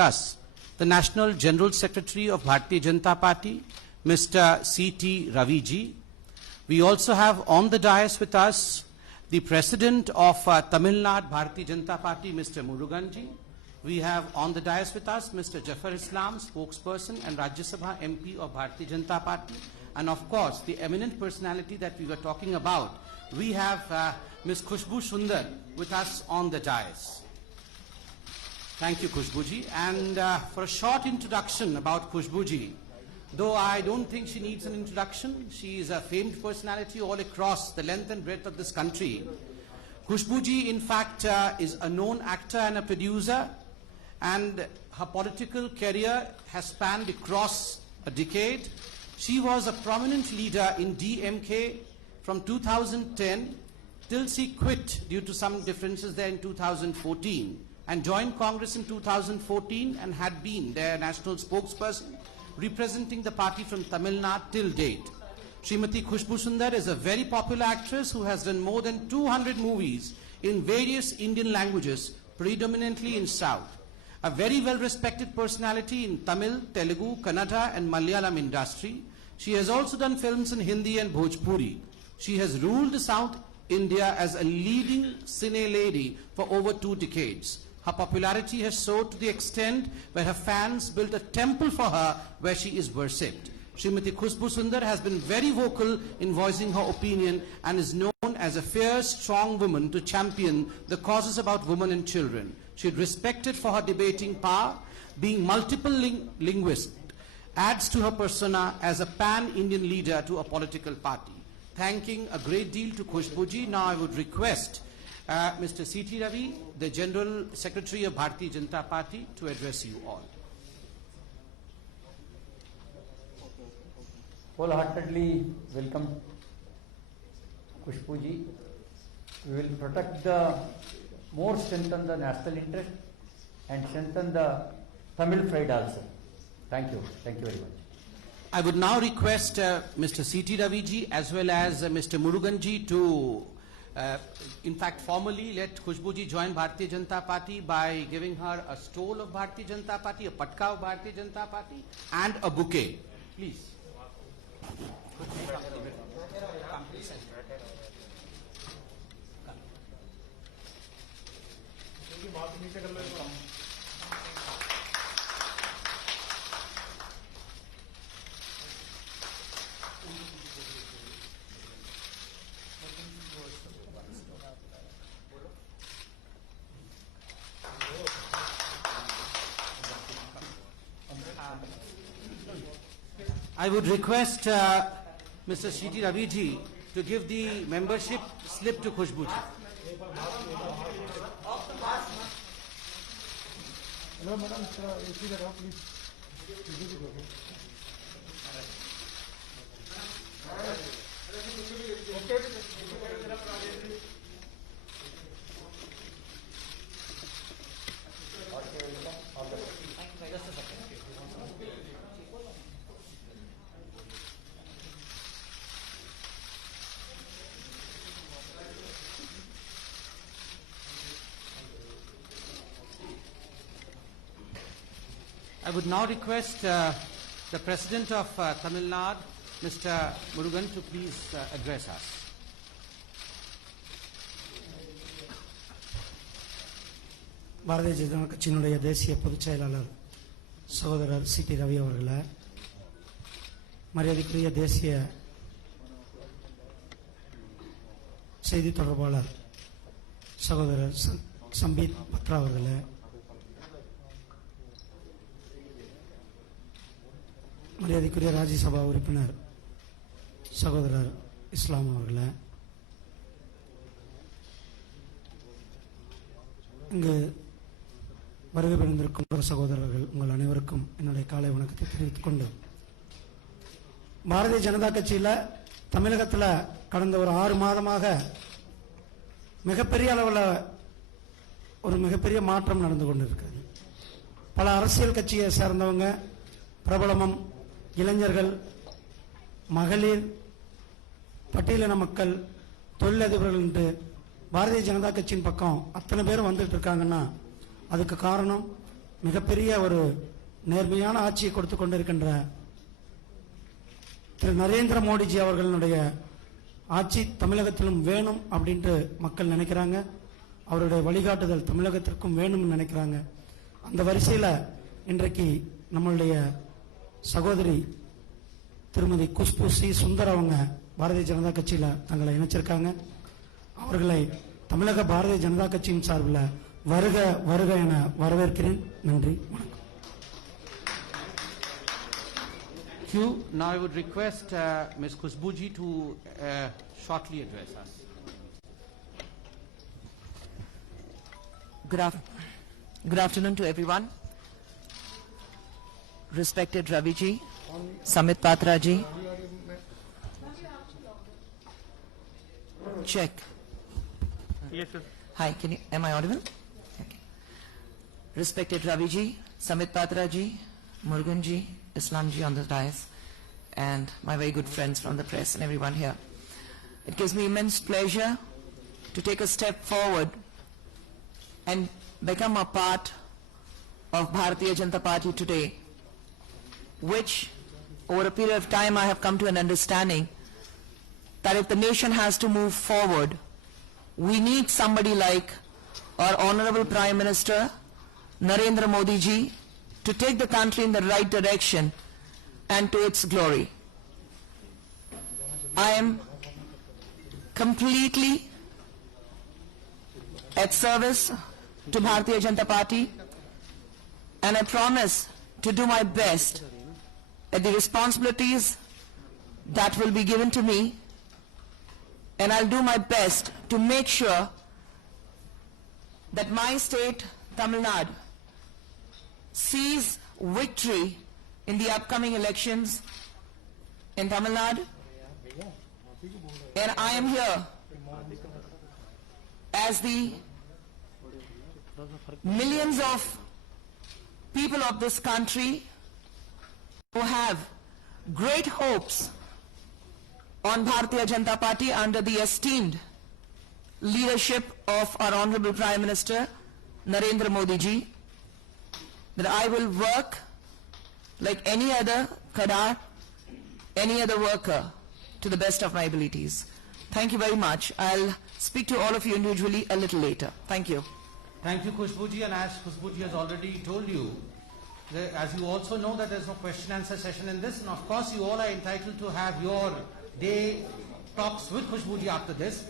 us the National General Secretary of Bharatiya Janata Party, Mr. C.T. Raviji. We also have on the dais with us the President of Tamil Nadu Bharatiya Janata Party, Mr. Muruganji. We have on the dais with us Mr. Jafar Islam, spokesperson and Rajya Sabha MP of Bharatiya Janata Party. And of course, the eminent personality that we were talking about, we have Ms. Khushbu Sundar with us on the dais. Thank you, Khushbuji. And for a short introduction about Khushbuji, though I don't think she needs an introduction, she is a famed personality all across the length and breadth of this country. Khushbuji, in fact, is a known actor and a producer, and her political career has spanned across a decade. She was a prominent leader in DMK from 2010 till she quit due to some differences there in 2014. And joined Congress in 2014 and had been their national spokesperson, representing the party from Tamil Nadu till date. Srimati Khushbu Sundar is a very popular actress who has done more than 200 movies in various Indian languages, predominantly in South. A very well-respected personality in Tamil, Telugu, Kannada and Malayalam industry. She has also done films in Hindi and Bhojpuri. She has ruled South India as a leading cine lady for over 2 decades. Her popularity has soared to the extent where her fans built a temple for her where she is worshipped. Srimati Khushbu Sundar has been very vocal in voicing her opinion and is known as a fierce, strong woman to champion the causes about women and children. She is respected for her debating power, being multiple linguist, adds to her persona as a pan-Indian leader to a political party. Thanking a great deal to Khushbuji, now I would request Mr. C.T. Ravi, the General Secretary of Bharatiya Janata Party, to address you all. Wholeheartedly welcome Khushbuji. We will protect strengthen the national interest and strengthen the Tamil pride also. Thank you. Thank you very much. I would now request Mr. C.T. Raviji as well as Mr. Muruganji to in fact formally let Khushbuji join Bharatiya Janata Party by giving her a stole of Bharatiya Janata Party, a patka of Bharatiya Janata Party and a bouquet. Please. I would request Mr. C.T. Raviji to give the membership slip to Khushbuji. Hello, madam. You see that out, please. I would now request the President of Tamil Nadu, Mr. Murugan, to please address us. Bharatiya Janata கட்சியினுடைய தேசிய பொதுச் செயலாளர் சகோதரர் CT. Ravi அவர்களே, மரியாதைக்குரிய தேசிய செய்தி தொடர்பாளர் சகோதரர் சம்பீத் பத்ரா அவர்களே, மரியாதைக்குரிய ராஜ்யசபா உறுப்பினர் சகோதரர் இஸ்லாம் அவர்களே, இங்கு வருகை புரிந்திருக்கும் சகோதரர்கள் உங்கள் அனைவருக்கும் என்னுடைய காலை வணக்கத்தை தெரிவித்துக் கொண்டு, பாரதிய ஜனதா கட்சியில் தமிழகத்தில் கடந்த ஒரு 6 மாதமாக மிகப்பெரிய அளவில் ஒரு மிகப்பெரிய மாற்றம் நடந்து கொண்டிருக்கிறது. பல அரசியல் கட்சியை சேர்ந்தவங்க, பிரபலமும் இளைஞர்கள், மகளிர், பட்டியலின மக்கள், தொழிலதிபர்கள் என்று பாரதிய ஜனதா கட்சியின் பக்கம் அத்தனை பேரும் வந்துட்டு இருக்காங்கன்னா அதுக்கு காரணம் மிகப்பெரிய ஒரு நேர்மையான ஆட்சியை கொடுத்து கொண்டிருக்கின்ற திரு நரேந்திர மோடிஜி அவர்களுடைய ஆட்சி தமிழகத்திலும் வேணும் அப்படின்ட்டு மக்கள் நினைக்கிறாங்க. அவருடைய வழிகாட்டுதல் தமிழகத்திற்கும் வேணும்னு நினைக்கிறாங்க. அந்த வரிசையில் இன்றைக்கு நம்மளுடைய சகோதரி திருமதி குஷ்பு சி சுந்தர் அவங்க பாரதிய ஜனதா கட்சியில் தங்களை இணைச்சிருக்காங்க. அவர்களை தமிழக பாரதிய ஜனதா கட்சியின் சார்பில் வருக வருக என வரவேற்கிறேன். நன்றி, வணக்கம். Thank you. Now I would request Ms. Kushbuji to shortly address us. Good afternoon to everyone. Respected Ravi ji, Samit Patra ji. Check. Yes, sir. Hi, am I audible? Okay. Respected Ravi ji, Samit Patra ji, Murugan ji, Islam ji on the dais, and my very good friends from the press and everyone here. It gives me immense pleasure to take a step forward and become a part of Bharatiya Janata Party today, which over a period of time I have come to an understanding that if the nation has to move forward, we need somebody like our Honorable Prime Minister Narendra Modi ji to take the country in the right direction and to its glory. I am completely at service to Bharatiya Janata Party, and I promise to do my best at the responsibilities that will be given to me, and I'll do my best to make sure that my state, Tamil Nadu, sees victory in the upcoming elections in Tamil Nadu. And I am here as the millions of people of this country who have great hopes on Bharatiya Janata Party under the esteemed leadership of our Honorable Prime Minister Narendra Modi ji, that I will work like any other Kadar, any other worker, to the best of my abilities. Thank you very much. I'll speak to all of you individually a little later. Thank you. Thank you, Kushbuji, and as Kushbuji has already told you, as you also know that there's no question answer session in this, and of course you all are entitled to have your day talks with Kushbuji after this.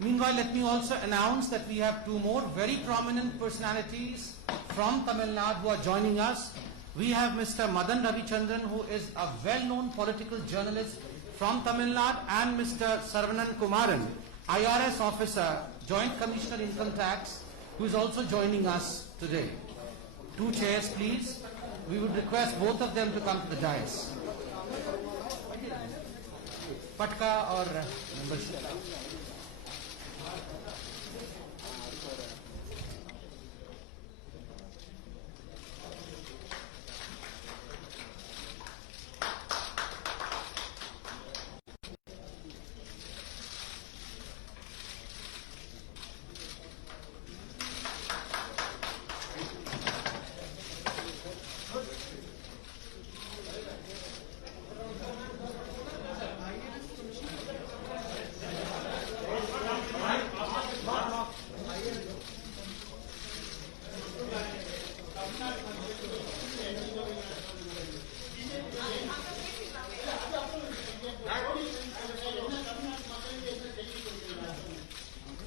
Meanwhile, let me also announce that we have two more very prominent personalities from Tamil Nadu who are joining us. We have Mr. Madan Ravichandran, who is a well-known political journalist from Tamil Nadu, and Mr. Saravanan Kumaran, IRS officer, Joint Commissioner Income Tax, who is also joining us today. Two chairs, please. We would request both of them to come to the dais. Patka or membership?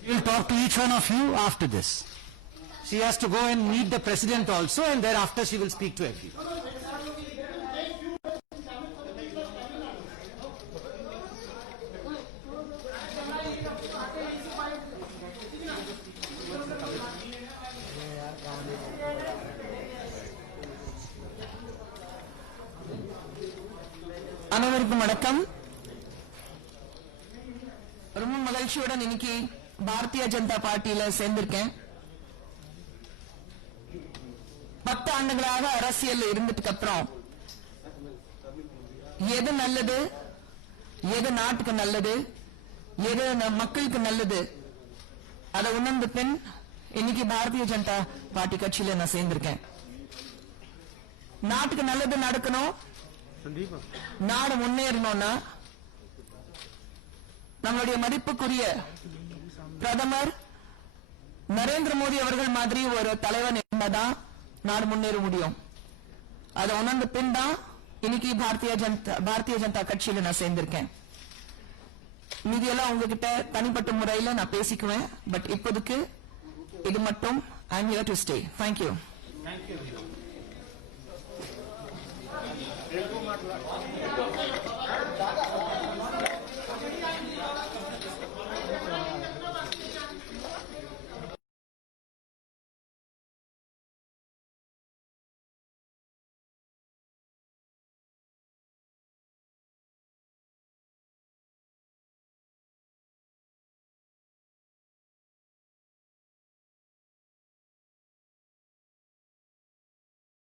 We will talk to each one of you after this. She has to go and meet the president also, and thereafter she will speak to everyone. அனைவருக்கும் வணக்கம். ரொம்ப மகிழ்ச்சியுடன் இன்னைக்கு பாரதிய ஜனதா பார்ட்டியில சேர்ந்திருக்கேன். 10 ஆண்டுகளாக அரசியல் இருந்ததுக்கு அப்புறம் எது நல்லது, எது நாட்டுக்கு நல்லது, எது மக்களுக்கு நல்லது, அதை உணர்ந்த பின் இன்னைக்கு பாரதிய ஜனதா பார்ட்டி கட்சியில நான் சேர்ந்திருக்கேன். நாட்டுக்கு நல்லது நடக்கணும், Sandeep. நாடு முன்னேறணும்னா நம்மளுடைய மதிப்புக்குரிய பிரதமர் நரேந்திர மோடி அவர்கள் மாதிரி ஒரு தலைவன் இருந்தாதான் நாடு முன்னேற முடியும். அதை உணர்ந்த பின் தான் இன்னைக்கு பாரதிய ஜனதா கட்சியில நான் சேர்ந்திருக்கேன். மீதியெல்லாம் உங்ககிட்ட தனிப்பட்ட முறையில நான் பேசிக்குவேன். பட் இப்போதைக்கு இது மட்டும் I am here to stay. Thank you. Thank you.